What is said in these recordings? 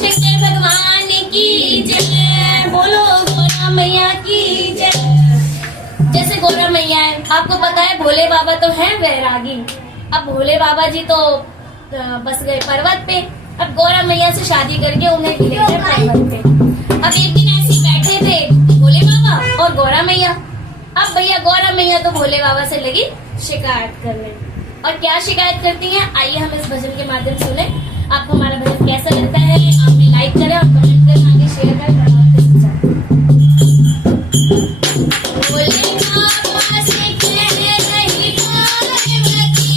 शंकर भगवान की जय, बोलो गौरा मैया की जय। जैसे गौरा मैया है, आपको पता है भोले बाबा तो है वैरागी। अब भोले बाबा जी तो बस गए पर्वत पे, अब गौरा मैया से शादी करके उन्हें भी ले गए पर्वत पे। अब एक दिन ऐसे ही बैठे थे भोले बाबा और गौरा मैया। अब भैया गौरा मैया तो भोले बाबा से लगी शिकायत करने, और क्या शिकायत करती हैं आइए हम इस भजन के माध्यम से सुने। आपको हमारा भजन कैसा लगता है आप लाइक करें और कमेंट करें, आगे शेयर करें। भोले बाबा से कह रही पार्वती,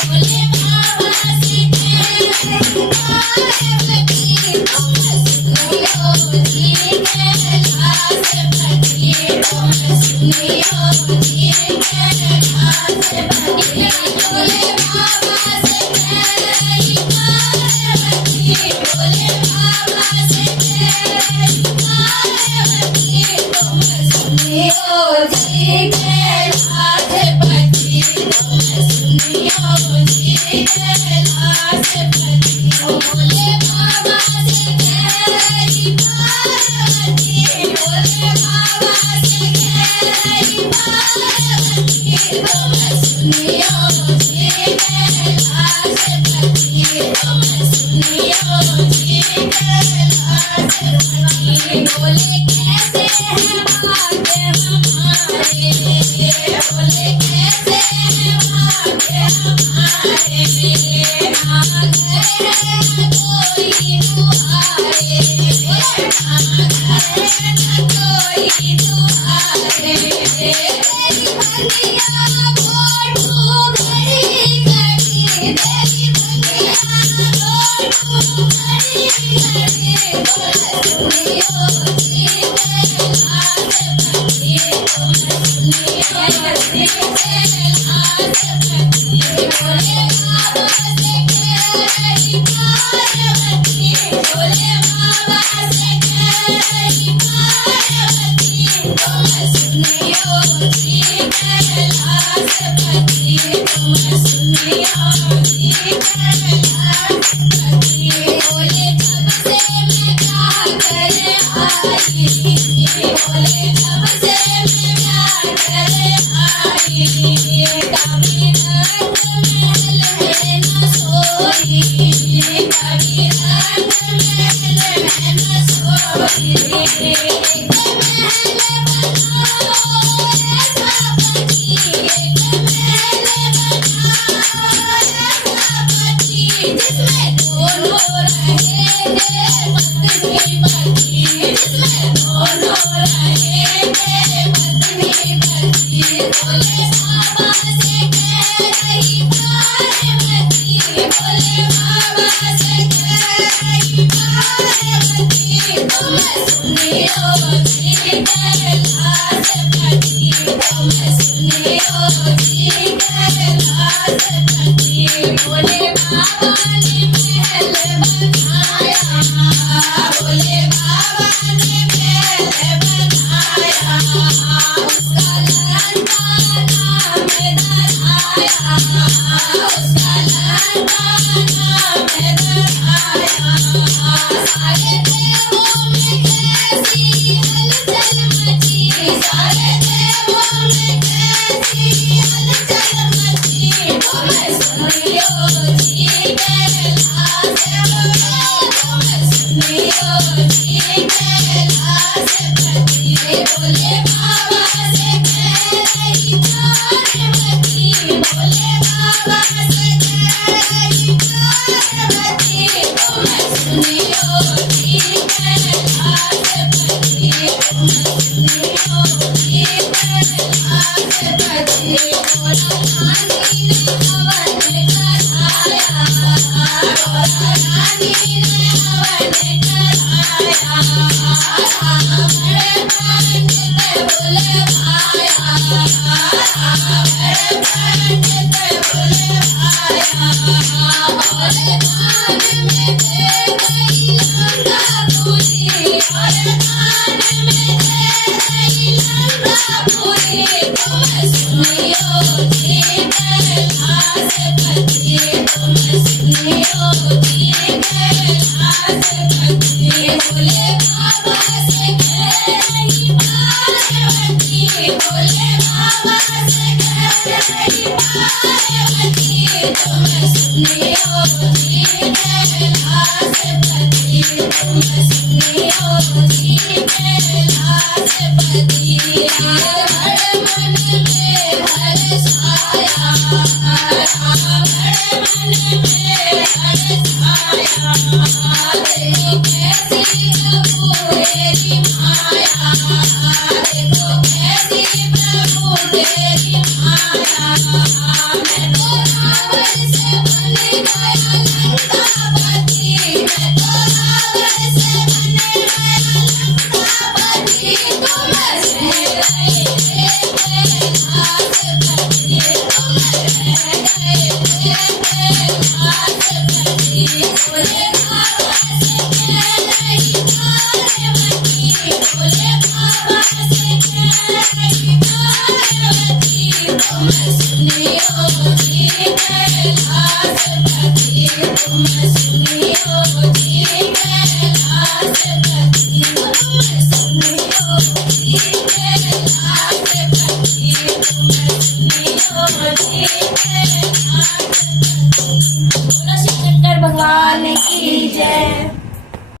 भोले बाबा से कह रही पार्वती, तुम सुनियो जी कैलाश पति, तुम सुनियो जी कैलाश पति। भोले बाबा से कह रही पार्वती, भोले बाबा से कह रही पार्वती, तुम सुनियो जी कैलाश पति, तुम सुनियो जी कैलाश पति। भोले बाबा से कह रही पार्वती, भोले बाबा से कह रही पार्वती, तुम सुनियो जी कैलाश पति, तुम सुनियो जी कैलाश पति। बोले कैसे हैं भाग्य हमारे, बोले कैसे हैं भाग्य हमारे, आ गए न कोई दुआरे, आ गए न कोई दुआरे। तेरी बनिया घोटू घड़ी घड़ी, तेरी बनिया घोटू घड़ी घड़ी, बोले सुनियो जी कैलाश पति, तुम सुनियो जी कैलाश पति। भोले बाबा से कह रही पार्वती, भोले बाबा से कह रही पार्वती, तुम सुनियो जी कैलाश पति, तुम सुनियो जी कैलाश पति। बोले जब से मैं जाकर आई, बोले जब से मैं जाकर आई, कभी रंग महल में न सोई, कभी रंग महल में न सोई। एक महल बनाओ ऐसा पति, एक महल बनाओ ऐसा पति, जिसमें दोनों रहेंगे पत्नी पति, जिसमें दोनों रहेंगे पत्नी पति। भोले बाबा से कह रही पार्वती, भोले बाबा से कह रही पार्वती, तुम सुनियो जी कैलाश पति, तुम सुनियो जी कैलाश पति। भोले बाबा ने महल बनाया, भोले बाबा ने महल बनाया, उसका लंका नाम धराया, उसका लंका नाम धराया। सारे देवों में कैसी हलचल मची, सारे देवों में कैसी हलचल मची, तुम सुनियो जी कैलाश पति, तुम सुनियो जी कैलाश पति। भोले बाबा से कह रही पार्वती, भोले बाबा से कह रही पार्वती, तुम सुनियो जी कैलाश पति, तुम सुनियो जी कैलाश पति। गौरा रानी ने हवन कराया, गौरा रानी ने हवन कराया, बड़े पंडित बुलवाया, बड़े पंडित बुलवाया। भोले दान में दे गई लंका पूरी, भोले दान में दे गई लंका पूरी, तुम सुनियो जी कैलाश पति, तुम सुनियो जी कैलाश पति। भोले बाबा से कह रही पार्वती, भोले बाबा से कह रही पार्वती, तुम सुनियो जी कैलाशपति, तुम सुनियो जी कैलाशपति। हर मन में हर्षाया, हर मन में हर्षाया, देखो कैसी प्रभु तेरी माया, देखो कैसी प्रभु तेरी माया। मैं तो रावण से बन गया लंकापति, मैं तो रावण से बन गया लंकापति, तुम रह गए कैलाशपति, तुम रह गए कैलाशपति। भोले बाबा से कह रही पार्वती, भोले बाबा से कह रही पार्वती, तुम सुनियो जी कैलाशपति, तुम सुनियो जी कैलाशपति, तुम सुनियो जी कैलाशपति, तुम सुनियो जी कैलाशपति। बोलो शिव शंकर भगवान की जय।